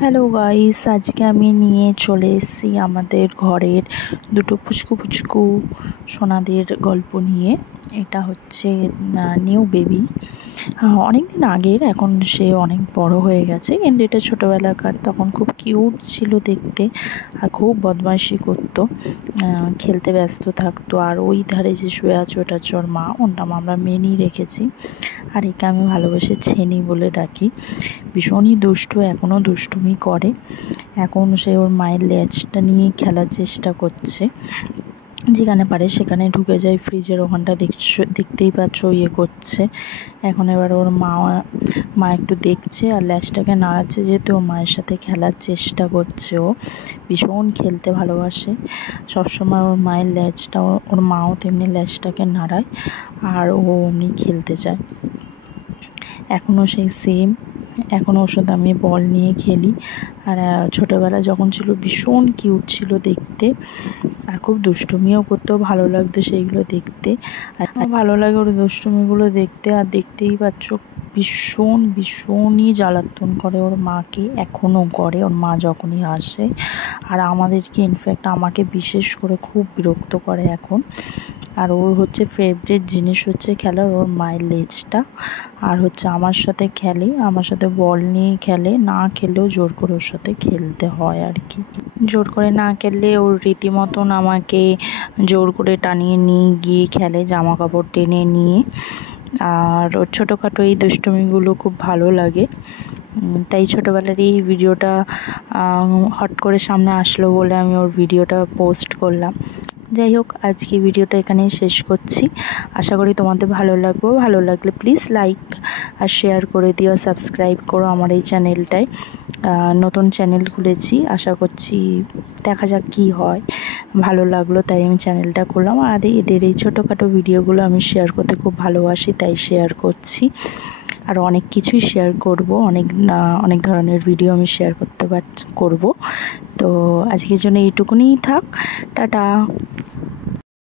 Hello guys, আজকে আমি নিয়ে চলে এসেছি আমাদের ঘরের দুটো পুচকু পুচকু সোনাদের গল্প নিয়ে। এটা হচ্ছে নিউ বেবি, অনেক দিন আগের, এখন সে অনেক বড় হয়ে গেছে, কিন্তু এটা ছোটোবেলাকার। তখন খুব কিউট ছিল দেখতে আর খুব বদমাইশি করতো, খেলতে ব্যস্ত থাকতো। আর ওই ধারে যে শুয়ে আছে ওটা হচ্ছে ওর মা, ওর নাম আমরা মেনি রেখেছি। আর একে আমি ভালোবেসে ছেনি বলে ডাকি। ভীষণই দুষ্টু, এখনও দুষ্টুমি করে। এখন সে ওর মায়ের লেজটা নিয়ে খেলার চেষ্টা করছে, যেখানে পারে সেখানে ঢুকে যায়। ফ্রিজের ওখানটা দেখতেই পাচ্ছ ইয়ে করছে। এখন এবার ওর মা একটু দেখছে আর ল্যাজটাকে নাড়াচ্ছে, যেহেতু ওর মায়ের সাথে খেলার চেষ্টা করছে। ও ভীষণ খেলতে ভালোবাসে, সবসময় ওর মায়ের ল্যাজটা, ওর মাও তেমনি ল্যাজটাকে নাড়ায় আর ও অমনি খেলতে চায়। এখনও সেই সেম, এখনও ওর সাথে আমি বল নিয়ে খেলি। আর ছোটোবেলায় যখন ছিল ভীষণ কিউট ছিল দেখতে, আর খুব দুষ্টুমিও করতেও ভালো লাগতো সেইগুলো দেখতে। আর ভালো লাগে ওর দুষ্টুমিগুলো দেখতে। আর দেখতেই পাচ্ছ ভীষণই জ্বালাতন করে ওর মাকে, এখনও করে ওর মা যখনই আসে। আর আমাদেরকে, ইনফ্যাক্ট আমাকে বিশেষ করে খুব বিরক্ত করে এখন। আর ওর হচ্ছে ফেভারিট জিনিস হচ্ছে খেলার ওর মায়ের লেজটা। আর হচ্ছে আমার সাথে খেলে, আমার সাথে বল নিয়ে খেলে, না খেলেও জোর করে ওর সাথে খেলতে হয় আর কি। জোর করে না খেললে ওর রীতিমতন আমাকে জোর করে টানিয়ে নিয়ে গিয়ে খেলে, জামা কাপড় টেনে নিয়ে। আর ওর ছোটোখাটো এই দুষ্টুমিগুলো খুব ভালো লাগে। তাই ছোটোবেলার এই ভিডিওটা হট করে সামনে আসলো বলে আমি ওর ভিডিওটা পোস্ট করলাম। যাই হোক, আজকে ভিডিওটা এখানেই শেষ করছি। আশা করি তোমাদের ভালো লাগবে। ভালো লাগলে প্লিজ লাইক আর শেয়ার করে দিও, সাবস্ক্রাইব করো আমার এই চ্যানেলটায়। নতুন চ্যানেল খুলেছি, আশা করছি দেখা যাক কী হয়। ভালো লাগলো তাই আমি চ্যানেলটা করলাম। আর এদের এই ছোটোখাটো ভিডিওগুলো আমি শেয়ার করতে খুব ভালোবাসি, তাই শেয়ার করছি। আর অনেক কিছুই শেয়ার করব, অনেক ধরনের ভিডিও আমি শেয়ার করব। তো আজকের জন্য এইটুকুনিই থাক। টাটা।